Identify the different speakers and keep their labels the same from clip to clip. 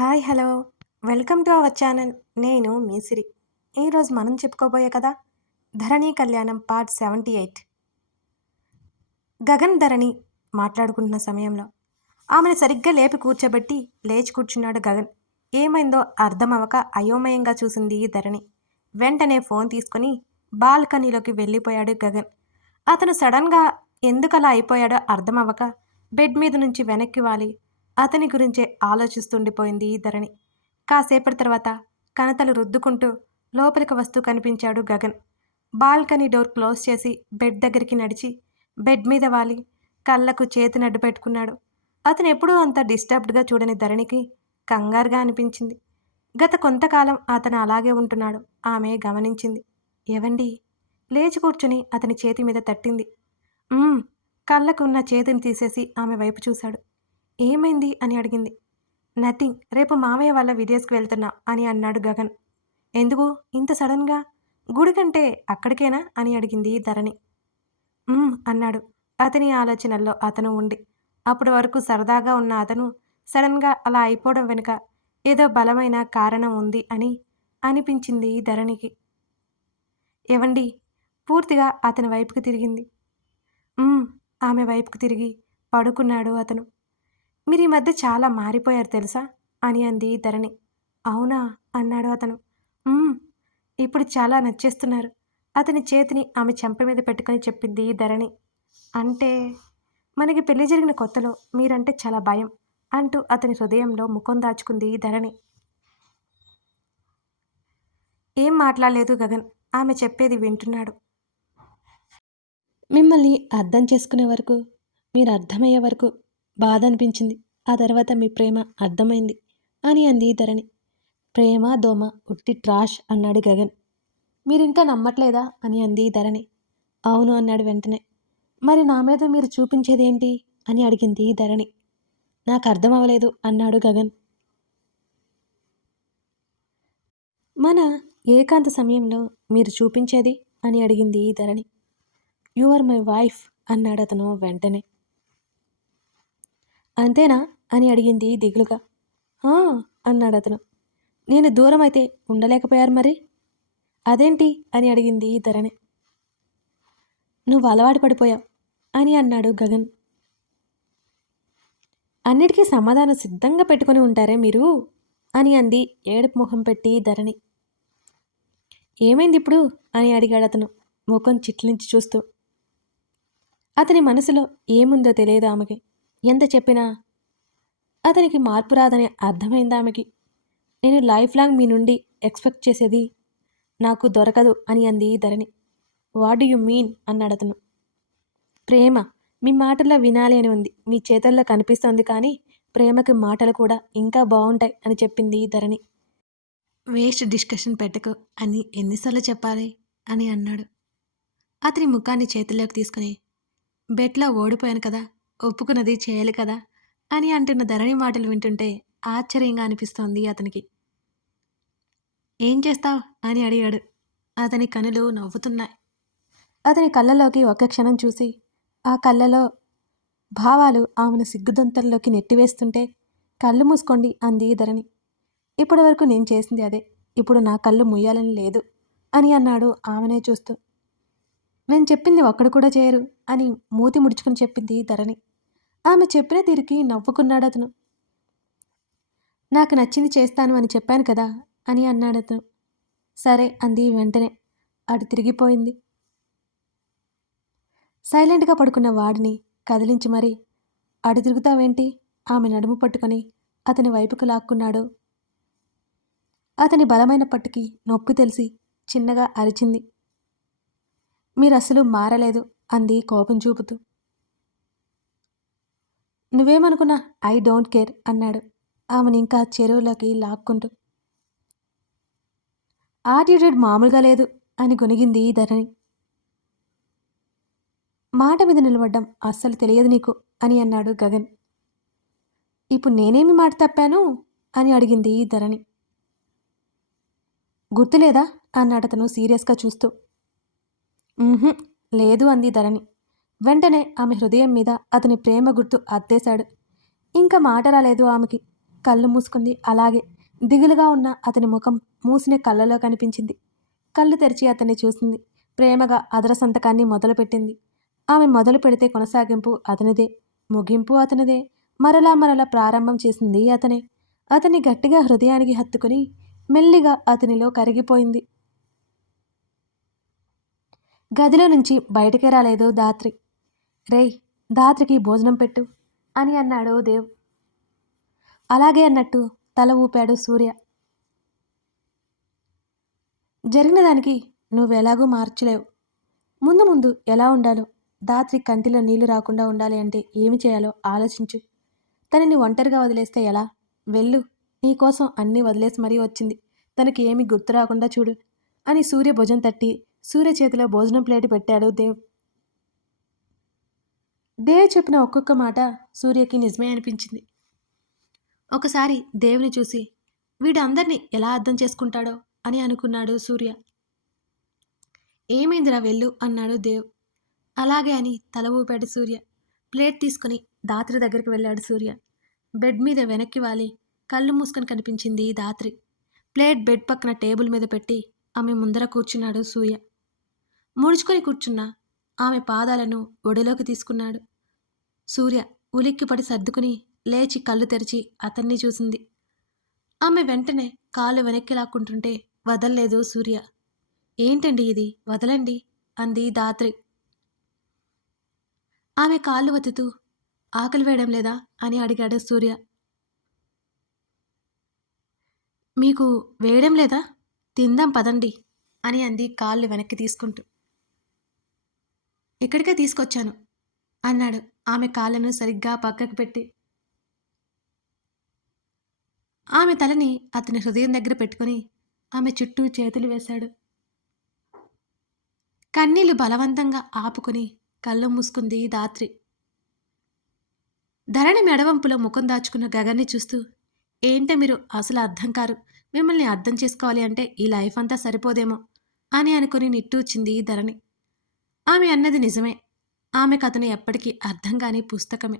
Speaker 1: Hi hello. Welcome to our channel. నేను మీసిరి ఈరోజు మనం చెప్పుకోబోయే కదా Dharani Kalyanam part seventy eight. Gagan Dharani మాట్లాడుకుంటున్న సమయంలో ఆమెను సరిగ్గా లేపి కూర్చోబెట్టి లేచి కూర్చున్నాడు గగన్. ఏమైందో అర్థం అవ్వక అయోమయంగా చూసింది ధరణి. వెంటనే ఫోన్ తీసుకొని బాల్కనీలోకి వెళ్ళిపోయాడు గగన్. అతను సడన్గా ఎందుకలా అయిపోయాడో అర్థం అవ్వక బెడ్ మీద నుంచి వెనక్కి వాలి. అతని గురించే ఆలోచిస్తుండిపోయింది ధరణి. కాసేపటి తర్వాత కనతలు రుద్దుకుంటూ లోపలికి వస్తూ కనిపించాడు గగన్. బాల్కనీ డోర్ క్లోజ్ చేసి బెడ్ దగ్గరికి నడిచి బెడ్ మీద వాలి కళ్ళకు చేతిని అడ్డు పెట్టుకున్నాడు. అతను ఎప్పుడూ అంత డిస్టర్బ్డ్గా చూడని ధరణికి కంగారుగా అనిపించింది. గత కొంతకాలం అతను అలాగే ఉంటున్నాడు ఆమె గమనించింది. ఏవండి? లేచి కూర్చుని అతని చేతి మీద తట్టింది. కళ్ళకున్న కళ్ళకు ఉన్న చేతిని తీసేసి ఆమె వైపు చూశాడు. ఏమైంది అని అడిగింది. నథింగ్ రేపు మామయ్య వాళ్ళ విదేశ్కి వెళ్తున్నా అని అన్నాడు గగన్. ఎందుకు? ఇంత సడన్గా? గుడి కంటే అక్కడికేనా అని అడిగింది ధరణి. అన్నాడు. అతని ఆలోచనల్లో అతను ఉండి. అప్పటి వరకు సరదాగా ఉన్న అతను సడన్గా అలా అయిపోవడం వెనుక ఏదో బలమైన కారణం ఉంది అని అనిపించింది ధరణికి. ఎవండి పూర్తిగా అతని వైపుకు తిరిగింది. ఆమె వైపుకు తిరిగి పడుకున్నాడు అతను. మీరు ఈ మధ్య చాలా మారిపోయారు తెలుసా? అని అంది ధరణి. అవునా? అన్నాడు అతను. ఇప్పుడు చాలా నచ్చేస్తున్నారు. అతని చేతిని ఆమె చెంప మీద పెట్టుకొని చెప్పింది ధరణి. అంటే మనకి పెళ్ళి జరిగిన కొత్తలో మీరంటే చాలా భయం అంటూ అతని హృదయంలో ముఖం దాచుకుంది ధరణి. ఏం మాట్లాడలేదు గగన్. ఆమె చెప్పేది వింటున్నాడు. మిమ్మల్ని అర్థం చేసుకునే వరకు మీరు అర్థమయ్యే వరకు బాధ అనిపించింది ఆ తర్వాత మీ ప్రేమ అర్థమైంది అని అంది ధరణి. ప్రేమ దోమ ఉట్టి ట్రాష్ అన్నాడు గగన్. మీరింకా నమ్మట్లేదా అని అంది ధరణి. అవును అన్నాడు వెంటనే. మరి నా మీద మీరు చూపించేదేంటి అని అడిగింది ధరణి. నాకు అర్థం అవ్వలేదు అన్నాడు గగన్. మన ఏకాంత సమయంలో మీరు చూపించేది అని అడిగింది Dharani. You are my wife అన్నాడు అతను వెంటనే. అంతేనా? అని అడిగింది దిగులుగా. "ఆ," అన్నాడు అతను. నేను దూరం అయితే ఉండలేకపోయారు మరి? అదేంటి? అని అడిగింది ధరణి. నువ్వు అలవాటు పడిపోయావు అని అన్నాడు గగన్. అన్నిటికీ సమాధానం సిద్ధంగా పెట్టుకొని ఉంటారే మీరు? అని అంది ఏడుపు ముఖం పెట్టి ధరణి. ఏమైంది ఇప్పుడు? అని అడిగాడు అతను ముఖం చిట్లించి చూస్తూ. అతని మనసులో ఏముందో తెలియదు ఆమెకి. ఎంత చెప్పినా? అతనికి మార్పు రాదని అర్థమైంది ఆమెకి. నేను లైఫ్ లాంగ్ మీ నుండి ఎక్స్పెక్ట్ చేసేది నాకు దొరకదు అని అంది ధరణి. What you mean? అన్నాడు అతను. ప్రేమ. మీ మాటల్లో వినాలి అని ఉంది. మీ చేతల్లో కనిపిస్తోంది కానీ ప్రేమకి మాటలు కూడా ఇంకా బాగుంటాయి అని చెప్పింది ధరణి. వేస్ట్ డిస్కషన్ పెట్టకు అని ఎన్నిసార్లు చెప్పాలి అని అన్నాడు. అతని ముఖాన్ని చేతుల్లోకి తీసుకుని బెట్లో ఓడిపోయాను కదా. ఒప్పుకున్నది చేయాలి కదా అని అంటున్న ధరణి మాటలు వింటుంటే ఆశ్చర్యంగా అనిపిస్తోంది అతనికి. ఏం చేస్తావు? అని అడిగాడు. అతని కనులు నవ్వుతున్నాయి. అతని కళ్ళలోకి ఒక క్షణం చూసి ఆ కళ్ళలో భావాలు ఆమెను సిగ్గుదంతల్లోకి నెట్టివేస్తుంటే కళ్ళు మూసుకోండి అంది ధరణి. ఇప్పటి వరకు నేను చేసింది అదే. ఇప్పుడు నా కళ్ళు ముయ్యాలని లేదు అని అన్నాడు ఆమెనే చూస్తూ. నేను చెప్పింది ఒక్కడు కూడా చేయరు అని మూతి ముడుచుకుని చెప్పింది ధరణి. ఆమె చెప్పిన తీరికి నవ్వుకున్నాడు అతను. నాకు నచ్చింది చేస్తాను అని చెప్పాను కదా అని అన్నాడు అతను. సరే అంది వెంటనే. అటు తిరిగిపోయింది. సైలెంట్గా పడుకున్న వాడిని కదిలించి మరీ అడు తిరుగుతావేంటి? ఆమె నడుము పట్టుకొని అతని వైపుకు లాక్కున్నాడు. అతని బలమైన పట్టుకి నొప్పి తెలిసి చిన్నగా అరిచింది. మీరసలు మారలేదు అంది కోపం చూపుతూ. నువ్వేమనుకున్నా ఐ డోంట్ కేర్ అన్నాడు. ఆమెను ఇంకా చెరువులోకి లాక్కుంటూ. ఆటిట్యూడ్ మామూలుగా లేదు అని గొనిగింది ధరణి. మాట మీద నిలబడ్డం అస్సలు తెలియదు నీకు అని అన్నాడు గగన్. ఇప్పుడు నేనేమి మాట తప్పాను? అని అడిగింది ధరణి. గుర్తులేదా? అన్నాడు అతను సీరియస్గా చూస్తూ. లేదు అంది ధరణి. వెంటనే ఆమె హృదయం మీద అతని ప్రేమ గుర్తు అద్దేశాడు. ఇంకా మాట రాలేదు ఆమెకి. కళ్ళు మూసుకుంది. అలాగే దిగులుగా ఉన్న అతని ముఖం మూసిన కళ్ళలో కనిపించింది. కళ్ళు తెరిచి అతన్ని చూసింది. ప్రేమగా అదర సంతకాన్ని మొదలుపెట్టింది. ఆమె మొదలు పెడితే కొనసాగింపు అతనిదే ముగింపు అతనిదే మరలా మరలా ప్రారంభం చేసింది అతనే. అతని గట్టిగా హృదయానికి హత్తుకుని మెల్లిగా అతనిలో కరిగిపోయింది. గదిలో నుంచి బయటికి రాలేదు దాత్రి రేయ్ దాత్రికి భోజనం పెట్టు అని అన్నాడు దేవ్. అలాగే అన్నట్టు తల ఊపాడు సూర్య. జరిగిన దానికి నువ్వెలాగూ మార్చలేవు. ముందు ముందు ఎలా ఉండాలో దాత్రి కంటిలో నీళ్ళు రాకుండా ఉండాలి అంటే ఏమి చేయాలో ఆలోచించు. తనని ఒంటరిగా వదిలేస్తే ఎలా? వెళ్ళు నీకోసం అన్నీ వదిలేసి మరీ వచ్చింది. తనకి ఏమి గుర్తు రాకుండా చూడు అని సూర్య భుజం తట్టి సూర్య చేతిలో భోజనం ప్లేట్ పెట్టాడు దేవ్. దేవ్ చెప్పిన ఒక్కొక్క మాట సూర్యకి నిజమే అనిపించింది. ఒకసారి దేవుని చూసి వీడందరినీ ఎలా అర్థం చేసుకుంటాడో? అని అనుకున్నాడు సూర్య. ఏమైందిరా వెళ్ళు అన్నాడు దేవ్. అలాగే అని తల ఊపాడు సూర్య. ప్లేట్ తీసుకుని దాత్రి దగ్గరికి వెళ్ళాడు సూర్య. బెడ్ మీద వెనక్కి వాలి కళ్ళు మూసుకొని కనిపించింది దాత్రి. ప్లేట్ బెడ్ పక్కన టేబుల్ మీద పెట్టి ఆమె ముందర కూర్చున్నాడు సూర్య. ముడుచుకొని కూర్చున్న ఆమె పాదాలను ఒడిలోకి తీసుకున్నాడు. సూర్య ఉలిక్కిపడి సర్దుకుని లేచి కళ్ళు తెరిచి అతన్ని చూసింది. ఆమె వెంటనే కాలు వెనక్కి లాక్కుంటుంటే వదల్లేదు సూర్య. ఏంటండి ఇది? వదలండి అంది దాత్రి ఆమె కాళ్ళు వత్తుతూ ఆకలి వేయడం లేదా? అని అడిగాడు సూర్య. మీకు వేయడం లేదా? తిందాం పదండి అని అంది కాళ్ళు వెనక్కి తీసుకుంటూ. ఇక్కడికే తీసుకొచ్చాను అన్నాడు. ఆమె కాళ్ళను సరిగ్గా పక్కకు పెట్టి. ఆమె తలని అతని హృదయం దగ్గర పెట్టుకుని ఆమె చుట్టూ చేతులు వేశాడు. కన్నీళ్ళు బలవంతంగా ఆపుకుని కళ్ళు మూసుకుంది దాత్రి ధరణి మెడవంపులో ముఖం దాచుకున్న గగన్ని చూస్తూ ఏంటే మీరు అసలు అర్థం కారు? మిమ్మల్ని అర్థం చేసుకోవాలి అంటే ఈ లైఫ్ అంతా సరిపోదేమో అని అనుకుని నిట్టూచింది ధరణి. ఆమె అన్నది నిజమే. ఆమె కథను ఎప్పటికీ అర్థం కాని పుస్తకమే.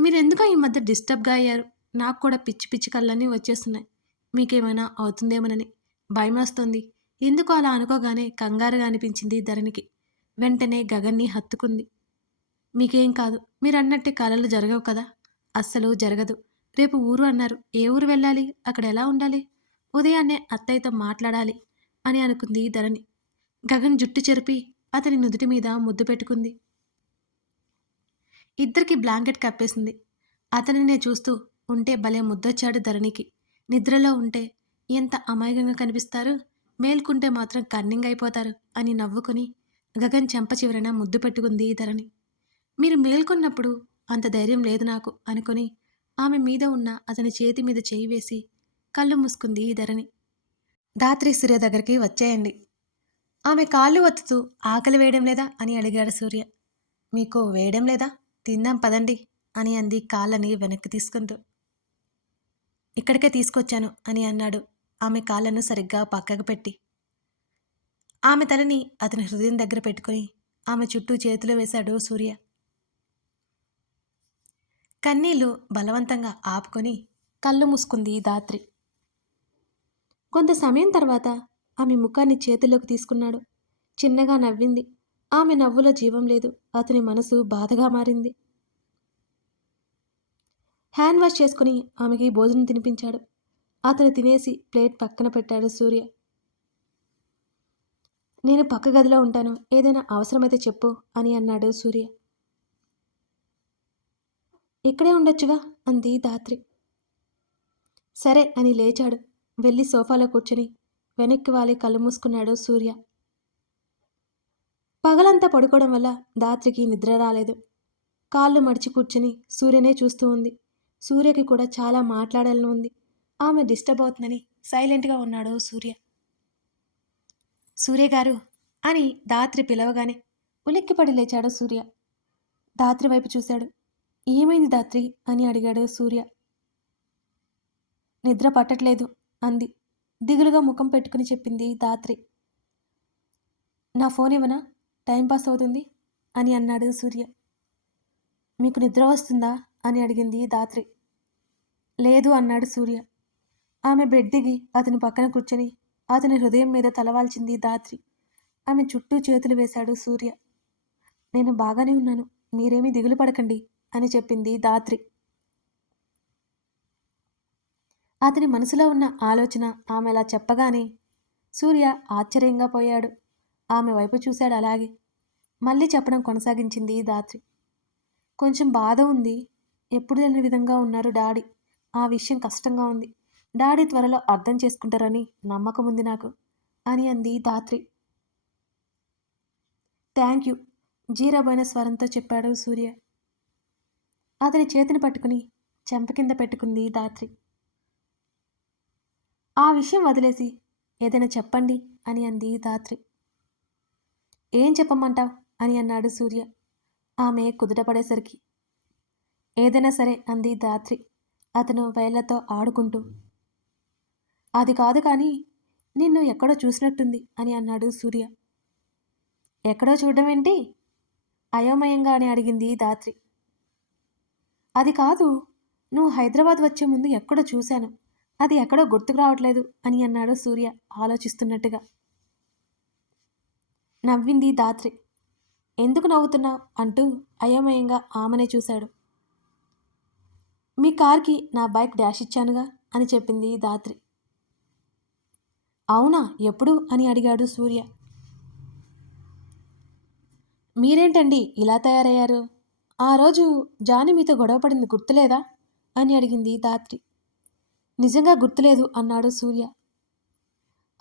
Speaker 1: మీరెందుకో ఈ మధ్య డిస్టర్బ్గా అయ్యారు. నాకు కూడా పిచ్చి పిచ్చి కళ్ళన్నీ వచ్చేస్తున్నాయి. మీకేమైనా అవుతుందేమోనని భయం వస్తుంది ఎందుకు అలా అనుకోగానే కంగారుగా అనిపించింది ధరణికి. వెంటనే గగన్ని హత్తుకుంది. మీకేం కాదు. మీరు అన్నట్టే జరగవు కదా? అస్సలు జరగదు. రేపు ఊరు అన్నారు. ఏ ఊరు వెళ్ళాలి? అక్కడ ఎలా ఉండాలి? ఉదయాన్నే అత్తయ్యతో మాట్లాడాలి అని అనుకుంది ధరణి. గగన్ జుట్టు చెరిపి అతని నుదుటి మీద ముద్దు పెట్టుకుంది. ఇద్దరికి బ్లాంకెట్ కప్పేసింది. అతనినే చూస్తూ ఉంటే భలే ముద్దొచ్చాడు ధరణికి. నిద్రలో ఉంటే ఎంత అమాయకంగా కనిపిస్తారు? మేల్కుంటే మాత్రం కన్నింగ్ అయిపోతారు అని నవ్వుకుని గగన్ చెంప చివరన ముద్దు పెట్టుకుంది ధరణి. మీరు మేల్కొన్నప్పుడు అంత ధైర్యం లేదు నాకు అనుకుని ఆమె మీద ఉన్న అతని చేతి మీద చేయి వేసి కళ్ళు మూసుకుంది ధరణి. దాత్రి సూర్య దగ్గరికి వచ్చేయండి. ఆమె కాళ్ళు ఒత్తుతూ ఆకలి వేయడం లేదా అని అడిగాడు సూర్య. మీకు వేయడం లేదా? తిందాం పదండి అని అంది కాళ్ళని వెనక్కి తీసుకుంటూ. ఇక్కడికే తీసుకొచ్చాను అని అన్నాడు. ఆమె కాళ్ళను సరిగ్గా పక్కకు పెట్టి. ఆమె తలని అతని హృదయం దగ్గర పెట్టుకుని ఆమె చుట్టూ చేతులు వేశాడు సూర్య. కన్నీళ్ళు బలవంతంగా ఆపుకొని కళ్ళు మూసుకుంది దాత్రి కొంత సమయం తర్వాత ఆమె ముఖాన్ని చేతిలోకి తీసుకున్నాడు. చిన్నగా నవ్వింది. ఆమె నవ్వులో జీవం లేదు. అతని మనసు బాధగా మారింది. హ్యాండ్ వాష్ చేసుకుని ఆమెకి భోజనం తినిపించాడు. అతను తినేసి ప్లేట్ పక్కన పెట్టాడు సూర్య. నేను పక్క గదిలో ఉంటాను. ఏదైనా అవసరమైతే చెప్పు అని అన్నాడు సూర్య. ఇక్కడే ఉండొచ్చుగా అంది దాత్రి సరే అని లేచాడు. వెళ్ళి సోఫాలో కూర్చొని వెనక్కి వాలి కళ్ళు మూసుకున్నాడు సూర్య. పగలంతా పడుకోవడం వల్ల దాత్రికి నిద్ర రాలేదు. కాళ్ళు మడిచి కూర్చుని సూర్యనే చూస్తూ ఉంది. సూర్యకి కూడా చాలా మాట్లాడాలని ఉంది. ఆమె డిస్టర్బ్ అవుతుందని సైలెంట్గా ఉన్నాడు సూర్య. సూర్య గారు అని దాత్రి పిలవగానే ఉలిక్కిపడి లేచాడు సూర్య. దాత్రి వైపు చూశాడు. ఏమైంది దాత్రి అని అడిగాడు సూర్య. నిద్ర పట్టట్లేదు అంది. దిగులుగా ముఖం పెట్టుకుని చెప్పింది దాత్రి. నా ఫోన్ ఇవ్వనా? టైంపాస్ అవుతుంది అని అన్నాడు సూర్య. మీకు నిద్ర వస్తుందా అని అడిగింది దాత్రి. లేదు అన్నాడు సూర్య. ఆమె బెడ్ దిగి అతని పక్కన కూర్చొని అతని హృదయం మీద తలవాల్చింది దాత్రి. ఆమె చుట్టూ చేతులు వేశాడు సూర్య. నేను బాగానే ఉన్నాను మీరేమీ దిగులు పడకండి అని చెప్పింది దాత్రి. అతని మనసులో ఉన్న ఆలోచన ఆమె అలా చెప్పగానే సూర్య ఆశ్చర్యంగా పోయాడు. ఆమె వైపు చూశాడు అలాగే. మళ్ళీ చెప్పడం కొనసాగించింది దాత్రి. కొంచెం బాధ ఉంది. ఎప్పుడు లేని విధంగా ఉన్నారు డాడీ. ఆ విషయం కష్టంగా ఉంది. డాడీ త్వరలో అర్థం చేసుకుంటారని నమ్మకం ఉంది నాకు అని అంది దాత్రి. Thank you. జీరాబోయిన స్వరంతో చెప్పాడు సూర్య. అతని చేతిని పట్టుకుని చెంప కింద పెట్టుకుంది దాత్రి. ఆ విషయం వదిలేసి ఏదైనా చెప్పండి అని అంది దాత్రి. ఏం చెప్పమంటావు? అని అన్నాడు సూర్య. ఆమె కుదుటపడేసరికి. ఏదైనా సరే అంది దాత్రి అతను వేళ్ళతో ఆడుకుంటూ. అది కాదు కానీ నిన్ను ఎక్కడో చూసినట్టుంది అని అన్నాడు సూర్య. ఎక్కడో చూడడం ఏంటి? అయోమయంగా అని అడిగింది దాత్రి అది కాదు నువ్వు హైదరాబాద్ వచ్చే ముందు ఎక్కడో చూశాను. అది ఎక్కడో గుర్తుకు రావట్లేదు అని అన్నాడు సూర్య ఆలోచిస్తున్నట్టుగా. నవ్వింది దాత్రి. ఎందుకు నవ్వుతున్నావు? అంటూ అయోమయంగా ఆమెనే చూశాడు. మీ కార్కి నా బైక్ డాష్ ఇచ్చానుగా అని చెప్పింది దాత్రి. అవునా? ఎప్పుడు? అని అడిగాడు సూర్య. మీరేంటండి ఇలా తయారయ్యారు? ఆ రోజు జాని మీతో గొడవపడింది గుర్తులేదా? అని అడిగింది దాత్రి. నిజంగా గుర్తులేదు అన్నాడు సూర్య.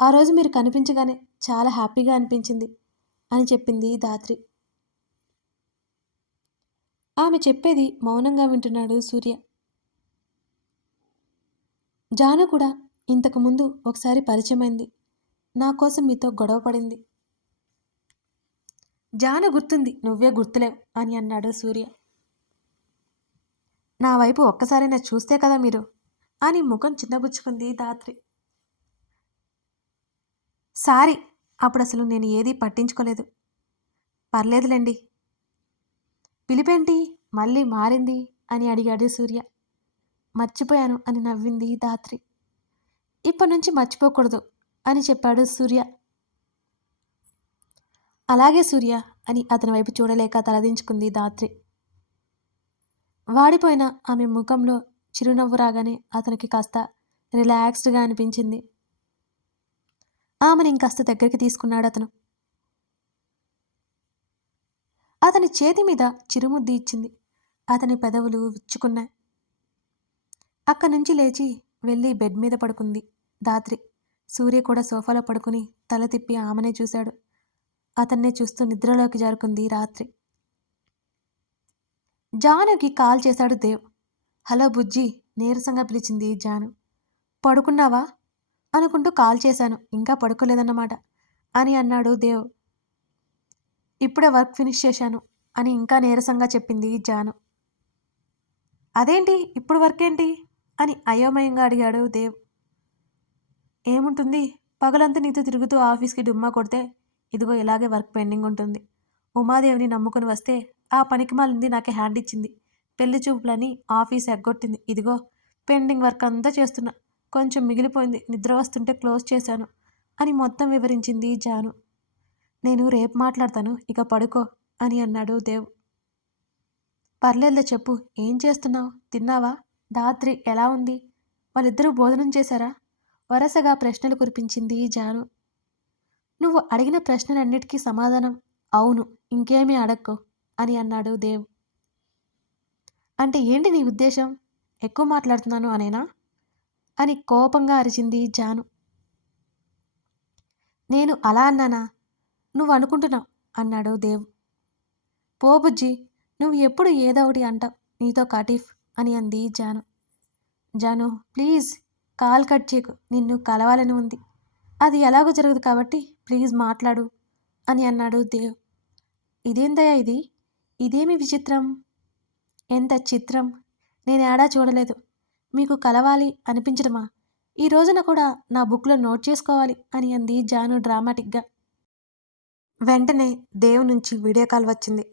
Speaker 1: ఆ రోజు మీరు కనిపించగానే చాలా హ్యాపీగా అనిపించింది. అని చెప్పింది దాత్రి. ఆమె చెప్పేది మౌనంగా వింటున్నాడు సూర్య. జాను కూడా ఇంతకుముందు ఒకసారి పరిచయమైంది. నా కోసం మీతో గొడవ పడింది. జాను గుర్తుంది నువ్వే గుర్తులేవు అని అన్నాడు సూర్య. నా వైపు ఒక్కసారైనా చూస్తే కదా మీరు అని ముఖం చిన్నబుచ్చుకుంది దాత్రి. సారీ అప్పుడు అసలు నేను ఏదీ పట్టించుకోలేదు. పర్లేదులేండి. పిలిపేంటి? మళ్ళీ మారింది? అని అడిగాడు సూర్య. మర్చిపోయాను అని నవ్వింది దాత్రి ఇప్పటి నుంచి మర్చిపోకూడదు అని చెప్పాడు సూర్య. అలాగే సూర్య అని అతని వైపు చూడలేక తలదించుకుంది దాత్రి వాడిపోయిన ఆమె ముఖంలో చిరునవ్వు రాగానే అతనికి కాస్త రిలాక్స్డ్గా అనిపించింది. ఆమెను ఇంకాస్త దగ్గరికి తీసుకున్నాడు అతను అతని చేతి మీద చిరుముద్ది ఇచ్చింది. అతని పెదవులు విచ్చుకున్నాయి. అక్కడి నుంచి లేచి వెళ్ళి బెడ్ మీద పడుకుంది దాత్రి సూర్య కూడా సోఫాలో పడుకుని తల తిప్పి ఆమెనే చూశాడు. అతన్నే చూస్తూ నిద్రలోకి జారుకుంది రాత్రి. జానుకి కాల్ చేశాడు దేవ్. హలో బుజ్జి నీరసంగా పిలిచింది జాను. పడుకున్నావా? అనుకుంటూ కాల్ చేశాను. ఇంకా పడుకోలేదన్నమాట అని అన్నాడు దేవ్. ఇప్పుడే వర్క్ ఫినిష్ చేశాను అని ఇంకా నీరసంగా చెప్పింది జాను. అదేంటి? ఇప్పుడు వర్క్ ఏంటి? అని అయోమయంగా అడిగాడు దేవ్. ఏముంటుంది? పగలంతా నీతో తిరుగుతూ ఆఫీస్కి డుమ్మా కొడితే ఇదిగో ఇలాగే వర్క్ పెండింగ్ ఉంటుంది. ఉమాదేవిని నమ్ముకుని వస్తే ఆ పనికిమాలింది నాకు నాకే హ్యాండ్ ఇచ్చింది. పెళ్ళి చూపులని ఆఫీస్ ఎగ్గొట్టింది. ఇదిగో పెండింగ్ వర్క్ అంతా చేస్తున్నా. కొంచెం మిగిలిపోయింది. నిద్ర వస్తుంటే క్లోజ్ చేశాను అని మొత్తం వివరించింది జాను. నేను రేపు మాట్లాడతాను. ఇక పడుకో అని అన్నాడు దేవ్. పర్లేదులే చెప్పు. ఏం చేస్తున్నావు? తిన్నావా? రాత్రి ఎలా ఉంది? వాళ్ళిద్దరూ భోజనం చేశారా? వరుసగా ప్రశ్నలు కురిపించింది జాను. నువ్వు అడిగిన ప్రశ్నలన్నిటికీ సమాధానం అవును. ఇంకేమీ అడక్కో అని అన్నాడు దేవ్. అంటే ఏంటి నీ ఉద్దేశం? ఎక్కువ మాట్లాడుతున్నాను అనేనా? అని కోపంగా అరిచింది జాను. నేను అలా అన్నానా? నువ్వు అనుకుంటున్నావు అన్నాడు దేవ్. పో బుజ్జి నువ్వు ఎప్పుడు ఏదో ఒకటి అంటావు నీతో కటిఫ్ అని అంది Janu. Janu please call cut చేయకు నిన్ను కలవాలని ఉంది. అది ఎలాగో జరగదు కాబట్టి ప్లీజ్ మాట్లాడు అని అన్నాడు దేవ్. ఇదేందయ్యా ఇది? ఇదేమి విచిత్రం? ఎంత చిత్రం? నేను ఏడా చూడలేదు. మీకు కలవాలి అనిపించడమా? ఈ రోజున కూడా నా బుక్లో నోట్ చేసుకోవాలి అని అంది జాను డ్రామాటిక్గా. వెంటనే దేవ్ నుంచి వీడియో కాల్ వచ్చింది.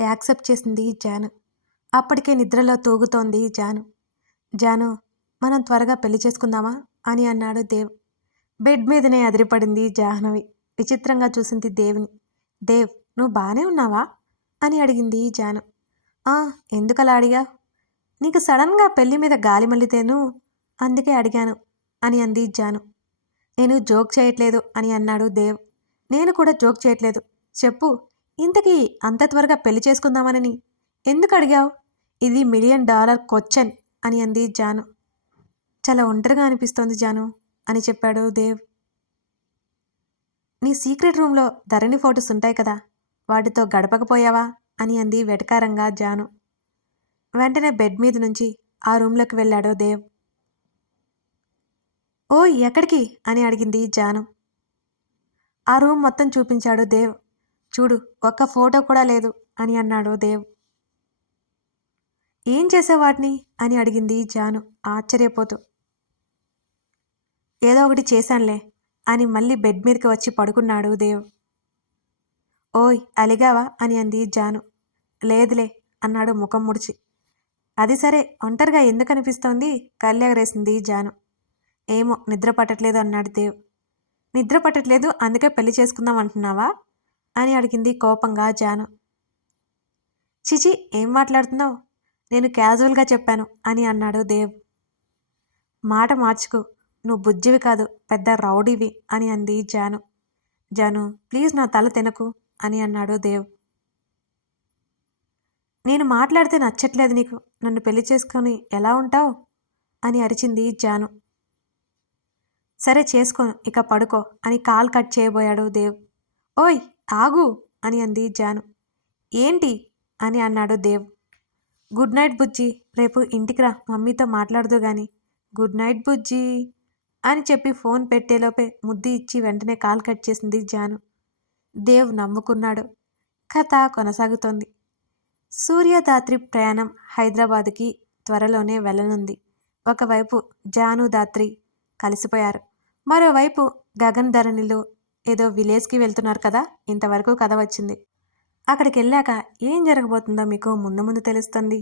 Speaker 1: యాక్సెప్ట్ చేసింది జాను. అప్పటికే నిద్రలో తూగుతోంది జాను. జాను మనం త్వరగా పెళ్ళి చేసుకుందామా? అని అన్నాడు దేవ్. బెడ్ మీదనే అదిరిపడింది జాహ్నవి. విచిత్రంగా చూసింది దేవ్ని. దేవ్ నువ్వు బాగానే ఉన్నావా? అని అడిగింది జాను. ఆ ఎందుకలా అడిగా? నీకు సడన్గా పెళ్ళి మీద గాలి మళ్ళితేను? అందుకే అడిగాను. అని అంది జాను నేను జోక్ చేయట్లేదు అని అన్నాడు దేవ్. నేను కూడా జోక్ చేయట్లేదు. చెప్పు ఇంతకీ అంత త్వరగా పెళ్ళి చేసుకుందామనని ఎందుకు అడిగావు? ఇది మిలియన్ డాలర్ క్వశ్చన్ అని అంది జాను చాలా ఒంటరిగా అనిపిస్తోంది జాను అని చెప్పాడు దేవ్. నీ సీక్రెట్ రూమ్లో ధరణి ఫొటోస్ ఉంటాయి కదా వాటితో గడపకపోయావా? అని అంది వెటకారంగా జాను. వెంటనే బెడ్ మీద నుంచి ఆ రూమ్లోకి వెళ్ళాడు దేవ్. ఓ ఎక్కడికి? అని అడిగింది జాను. ఆ రూమ్ మొత్తం చూపించాడు దేవ్. చూడు ఒక్క ఫోటో కూడా లేదు అని అన్నాడు దేవ్. ఏం చేసేవాటిని అని అడిగింది జాను ఆశ్చర్యపోతూ. ఏదో ఒకటి చేశానులే అని మళ్ళీ బెడ్ మీదకి వచ్చి పడుకున్నాడు దేవ్. ఓయ్ అలిగావా? అని అంది జాను. లేదులే అన్నాడు ముఖం ముడిచి. అది సరే ఒంటరిగా ఎందుకు అనిపిస్తోంది కళ్ళెగరేసింది జాను. ఏమో నిద్ర పట్టట్లేదు అన్నాడు దేవ్. నిద్ర పట్టట్లేదు అందుకే పెళ్ళి చేసుకుందాం అంటున్నావా? అని అడిగింది కోపంగా జాను. చిచి ఏం మాట్లాడుతున్నావు? నేను క్యాజువల్గా చెప్పాను అని అన్నాడు దేవ్. మాట మార్చుకు నువ్వు బుజ్జివి కాదు పెద్ద రౌడీవి అని అంది జాను. జాను ప్లీజ్ నా తల తినకు అని అన్నాడు దేవ్. నేను మాట్లాడితే నచ్చట్లేదు నీకు. నన్ను పెళ్ళి చేసుకొని ఎలా ఉంటావు? అని అరిచింది జాను. సరే చేసుకోను ఇక పడుకో అని కాల్ కట్ చేయబోయాడు దేవ్. ఓయ్ ఆగు అని అంది జాను. ఏంటి? అని అన్నాడు దేవ్. గుడ్ నైట్ బుజ్జి రేపు ఇంటికి రా మమ్మీతో మాట్లాడదు గాని. గుడ్ నైట్ బుజ్జి అని చెప్పి ఫోన్ పెట్టేలోపే ముద్దు ఇచ్చి వెంటనే కాల్ కట్ చేసింది జాను. దేవ్ నవ్వుకున్నాడు. కథ కొనసాగుతోంది. సూర్యదాత్రి ప్రయాణం హైదరాబాద్కి త్వరలోనే వెళ్ళనుంది. ఒకవైపు జానుదాత్రి కలిసిపోయారు. మరోవైపు గగన్ ధరణిలు ఏదో విలేజ్కి వెళ్తున్నారు కదా ఇంతవరకు కథ వచ్చింది. అక్కడికి వెళ్ళాక ఏం జరగబోతుందో మీకు ముందు ముందు తెలుస్తుంది.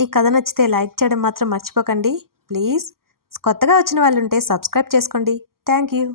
Speaker 1: ఈ కథ నచ్చితే లైక్ చేయడం మాత్రం మర్చిపోకండి. ప్లీజ్ కొత్తగా వచ్చిన వాళ్ళు ఉంటే సబ్స్క్రైబ్ చేసుకోండి. Thank you.